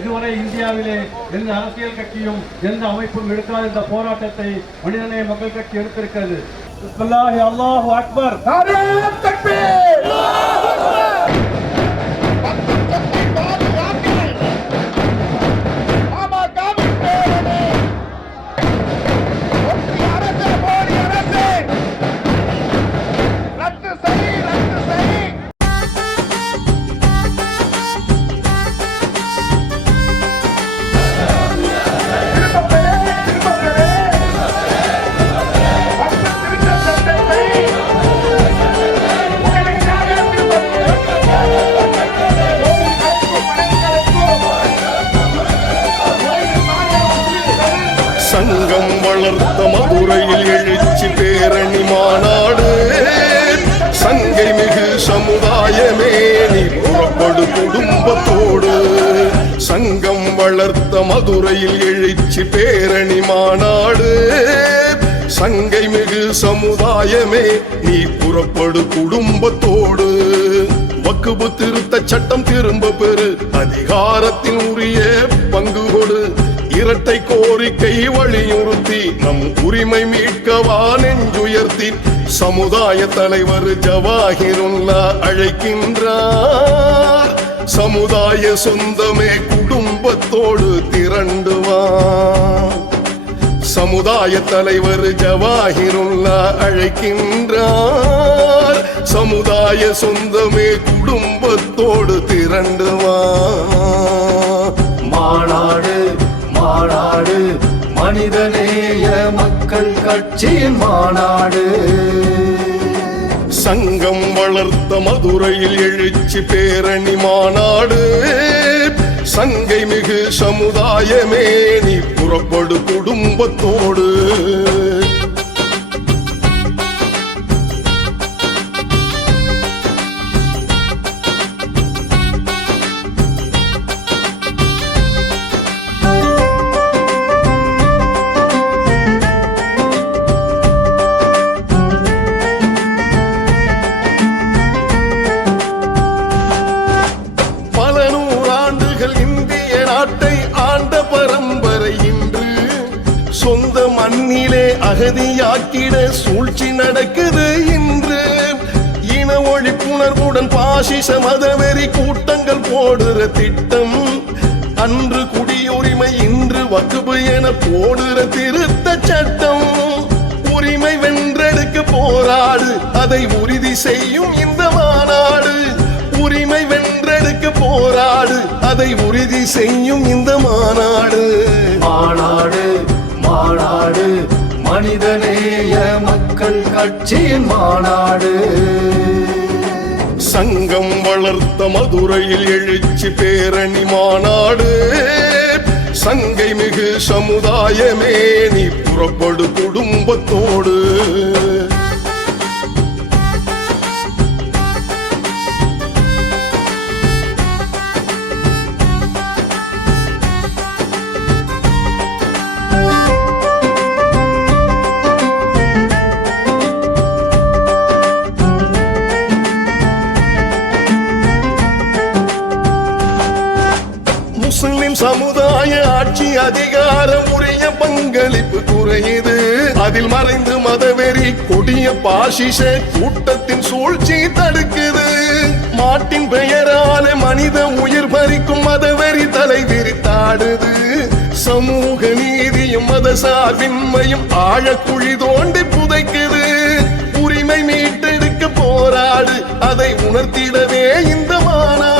இதுவரை இந்தியாவிலே எந்த அரசியல் கட்சியும் எந்த அமைப்பும் எடுக்காத இந்த போராட்டத்தை மனிதநேய மக்கள் கட்சி எடுத்திருக்கிறது. அல்லாஹ் அக்பர். வளர்த்த எழுச்சி பேரணி மாநாடு. சங்கை மிகு சமுதாயமே நீ புறப்படு குடும்பத்தோடு. சங்கம் வளர்த்த மதுரையில் எழுச்சி பேரணி மாநாடு. சங்கை மிகு சமுதாயமே நீ புறப்படு குடும்பத்தோடு. வக்குபு திருத்த சட்டம் திரும்ப பெறு அதிகாரத்தின் உரிய பங்கு கொடு. இரட்டை கோரிக்கை வலியுறுத்தி நம் உரிமை மீட்கவா நெஞ்சுயர்த்தி. சமுதாய தலைவர் ஜவாஹிருல்லா அழைக்கின்றார். சமுதாய சொந்தமே குடும்பத்தோடு திரண்டுவா சமுதாய தலைவர் ஜவாஹிருல்லா அழைக்கின்றார். சமுதாய சொந்தமே குடும்பத்தோடு திரண்டுவா மாநாடு மனிதநேய மக்கள் கட்சியின் மாநாடு. சங்கம் வளர்த்த மதுரையில் எழுச்சி பேரணி மாநாடு. சங்கை மிகு சமுதாயமே நீ புறப்படு குடும்பத்தோடு. நாட்டை ஆண்ட பரம்பரை இன்று. சொந்த மண்ணிலே அகதியாக்கிட சூழ்ச்சி நடக்குது இன்று. இன ஒழிப்புணர்வுடன் பாசிச மதவெறி கூட்டங்கள் போடுற திட்டம். அன்று குடியுரிமை இன்று வகுப்பு என போடுற திருத்த சட்டம். உரிமை வென்றெடுக்க போராடு அதை உறுதி செய்யும் இந்த அதை உறுதி செய்யும் இந்த மாநாடு. மாநாடு மாநாடு மனிதநேய மக்கள் கட்சியின் மாநாடு. சங்கம் வளர்த்த மதுரையில் எழுச்சி பேரணி மாநாடு. சங்கை மிகு சமுதாயமே நீ புறப்படு குடும்பத்தோடு. சமுதாய ஆட்சி அதிகாரம் உரிய பங்களிப்பு குறையுது அதில் மறைந்து மதவெறி கொடிய பாசிச கூட்டத்தின் சூழ்ச்சி தடுக்குது. மாட்டின் பெயரால மனித உயிர் பறிக்கும் மதவெறி தலை விரித்தாடுது சமூக நீதியும் மத சார்பின்மையும் ஆழக்குழி தோண்டி புதைக்குது. உரிமை மீட்டெடுக்க போராடு அதை உணர்த்திடவே இந்த மாநாடு.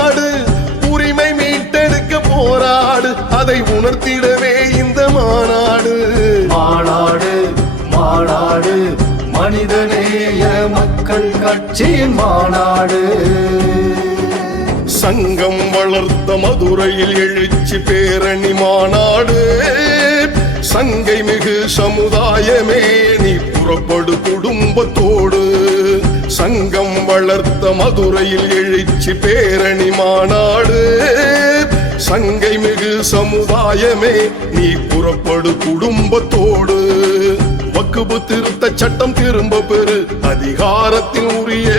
அதை உணர்த்திடவே இந்த மாநாடு. மாநாடு மாநாடு மனிதநேய மக்கள் கட்சியின் மாநாடு. சங்கம் வளர்த்த மதுரையில் எழுச்சி பேரணி மாநாடு. சங்கை மிகு சமுதாயமே நீ புறப்படு குடும்பத்தோடு. சங்கம் வளர்த்த மதுரையில் எழுச்சி பேரணி மாநாடு. சங்கை மிகு சமுதாயமே நீ புறப்படு குடும்பத்தோடு. வக்குபு திருத்த சட்டம் திரும்ப பெறு அதிகாரத்தின் உரிய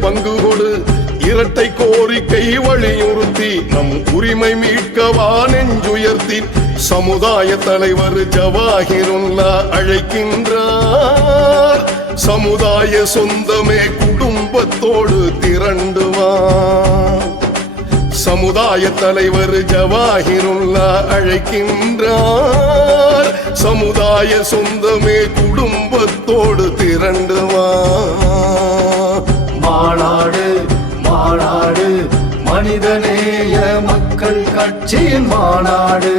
பங்கு கொடு. இரட்டை கோரிக்கை வலியுறுத்தி நம் உரிமை மீட்கவா நெஞ்சுயர்த்தி. சமுதாய தலைவர் ஜவாஹிருல்லா அழைக்கின்றார். சமுதாய சொந்தமே குடும்பத்தோடு திரண்டுவான் சமுதாய தலைவர் ஜவாஹிருல்லா அழைக்கின்றார். சமுதாய சொந்தமே குடும்பத்தோடு திரண்டுவார். மாநாடு மாநாடு மனிதநேய மக்கள் கட்சியின் மாநாடு.